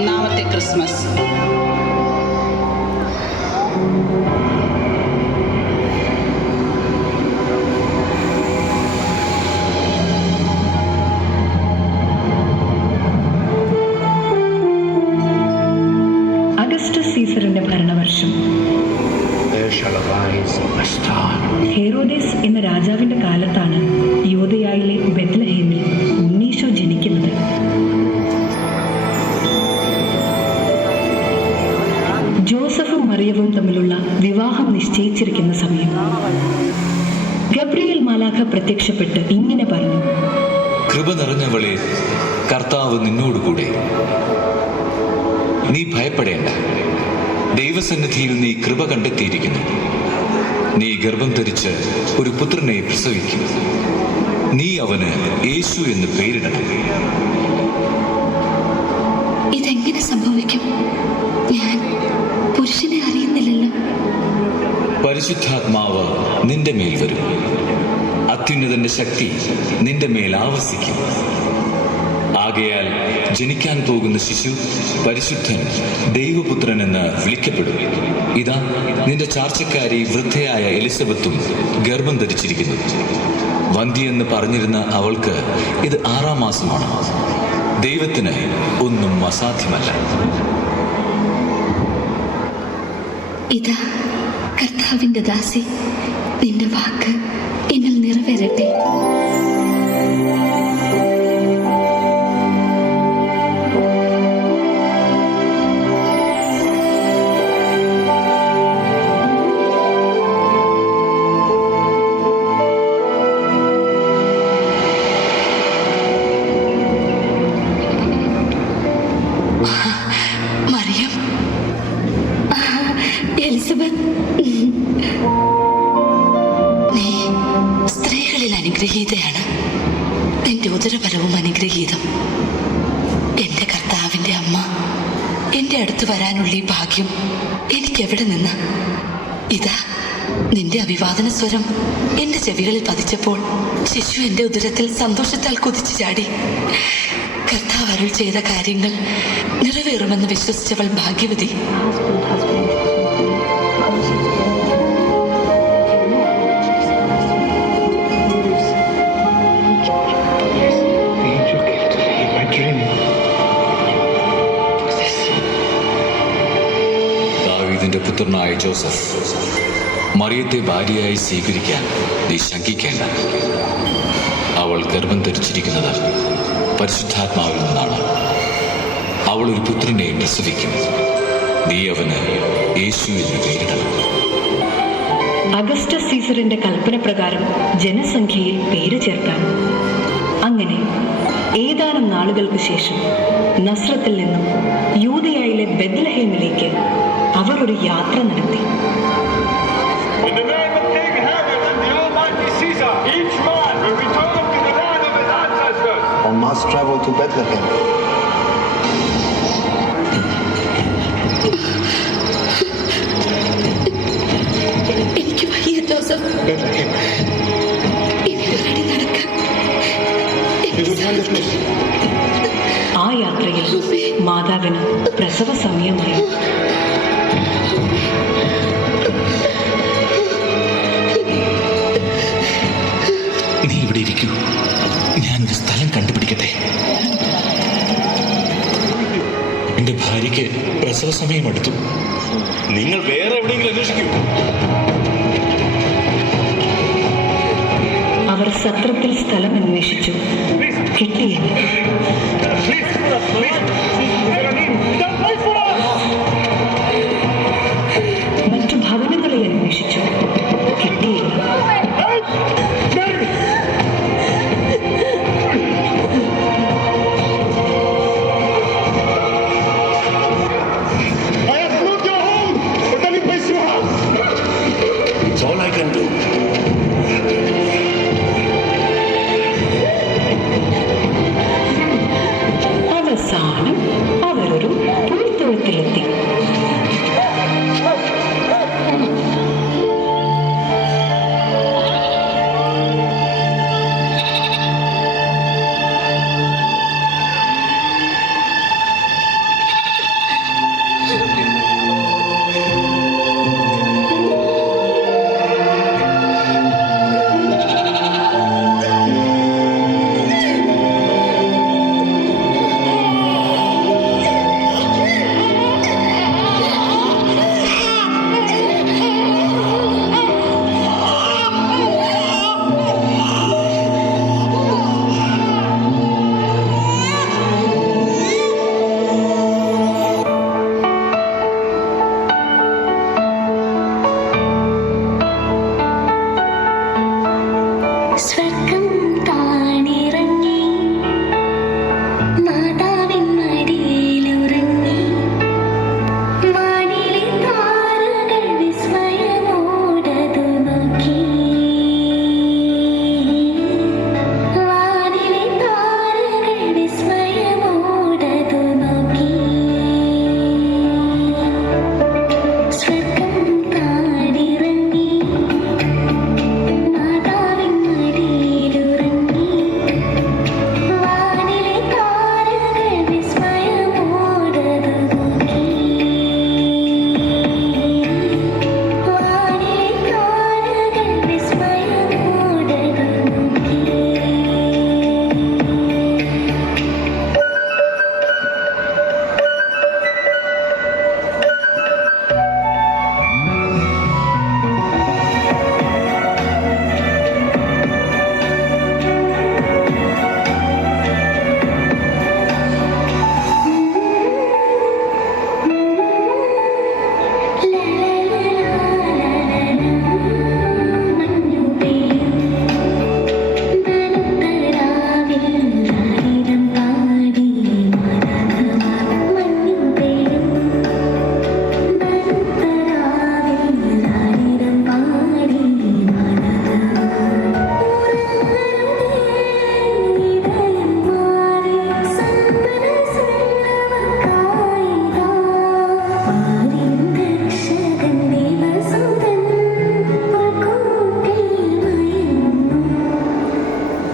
ഒന്നാമത്തെ Christmas. Augustus സീസറിന്റെ ഭരണവർഷം. എന്ന രാജാവിന്റെ കാലത്താണ് ഗബ്രിയേൽ മാലാഖ പ്രത്യക്ഷപ്പെട്ട് ഇങ്ങനെ പറഞ്ഞു. കൃപ നിറഞ്ഞവളെ കർത്താവ് നിന്നോടുകൂടെ. നീ ഭയപ്പെടേണ്ട. ദൈവസന്നിധിയിൽ നീ കൃപ കണ്ടെത്തിയിരിക്കുന്നു. നീ ഗർഭം ധരിച്ച് ഒരു പുത്രനെ പ്രസവിക്കും. നീ അവന് യേശു എന്ന് പേരിടണം. ഇതെങ്ങനെ സംഭവിക്കും? ഞാൻ പുരുഷനെ അറിയുന്നില്ലല്ലോ. പരിശുദ്ധാത്മാവ് നിന്റെ മേൽ വരും. അത്യുന്നതന്റെ ശക്തി നിന്റെ മേൽ ആവസിക്കും. ആകയാൽ ജനിക്കാൻ പോകുന്ന ശിശു പരിശുദ്ധൻ ദൈവപുത്രൻ എന്ന് വിളിക്കപ്പെടും. ഇതാ നിന്റെ ചാർച്ചക്കാരി വൃദ്ധയായ എലിസബത്തും ഗർഭം ധരിച്ചിരിക്കുന്നു. വന്തി എന്ന് പറഞ്ഞിരുന്ന അവൾക്ക് ഇത് ആറാം മാസമാണ്. ദൈവത്തിന് ഒന്നും അസാധ്യമല്ല. ഇതാ കർത്താവിന്റെ ദാസി നിന്റെ വാക്ക് എന്നിൽ നിറവേറട്ടെ. എന്റെ അടുത്ത് വരാനുള്ള ഈ ഭാഗ്യം എനിക്ക് എവിടെ നിന്ന്? ഇതാ നിന്റെ അഭിവാദന സ്വരം. എന്റെ ചെവികളിൽ പതിച്ചപ്പോൾ ശിശു എന്റെ ഉദരത്തിൽ സന്തോഷത്താൽ കുതിച്ചു ചാടി. കർത്താവ് അരുൾ ചെയ്ത കാര്യങ്ങൾ നിറവേറുമെന്ന് വിശ്വസിച്ചവൾ ഭാഗ്യവതി. ജോസഫ് മറിയത്തെ ഭാര്യയായി സ്വീകരിക്കാൻ നീ ശങ്കിക്കേണ്ട. അവൾ ഗർഭം ധരിച്ചിരിക്കുന്നത് പരിശുദ്ധാത്മാവിൽ നിന്നാണ്. അവൾ ഒരു പുത്രനെ പ്രസവിക്കും. നീ അവന് യേശു എന്ന് പേരിടണം അഗസ്റ്റസ് സീസറിന്റെ കൽപ്പന പ്രകാരം ജനസംഖ്യയിൽ പേര് ചേർക്കാൻ അങ്ങനെ ഏതാനും നാളുകൾക്ക് ശേഷം നസ്രത്തിൽ നിന്നും യൂതയായിലെ ബെദ്ലഹേമിലേക്ക് അവർ ഒരു യാത്ര നടത്തി. In the name of King പ്രസവ സമയമായി നീ ഇവിടെ ഇരിക്കൂ. ഞാനൊരു സ്ഥലം കണ്ടുപിടിക്കട്ടെ. എന്റെ ഭാര്യയ്ക്ക് പ്രസവ സമയം അടുത്തു. നിങ്ങൾ വേറെ എവിടെയെങ്കിലും അന്വേഷിക്കൂ. അവർ സത്രത്തിൽ സ്ഥലം അന്വേഷിച്ചു. കിട്ടിയില്ല.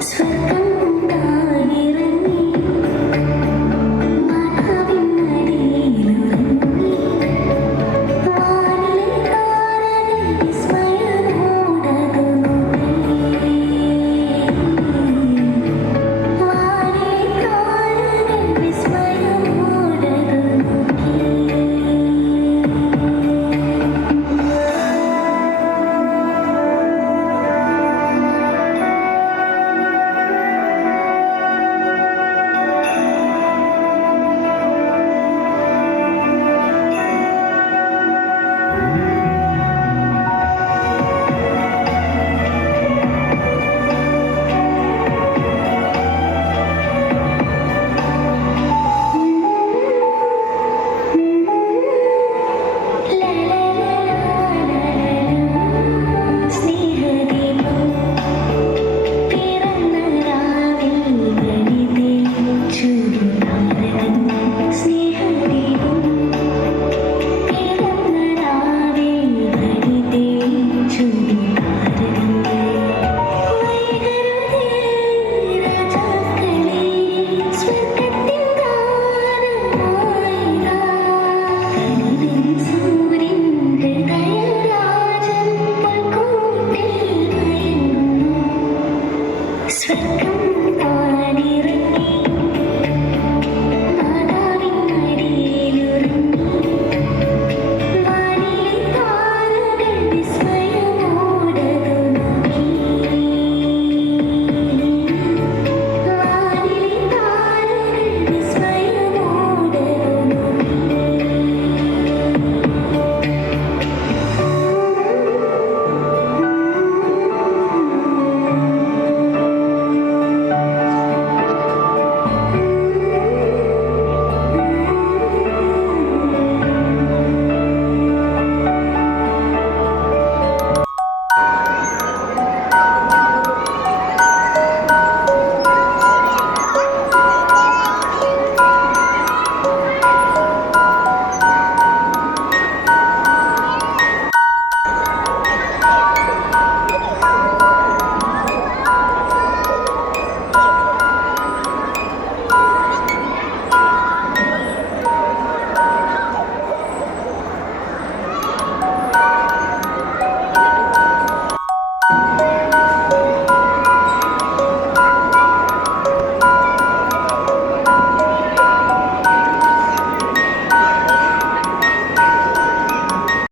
Sweet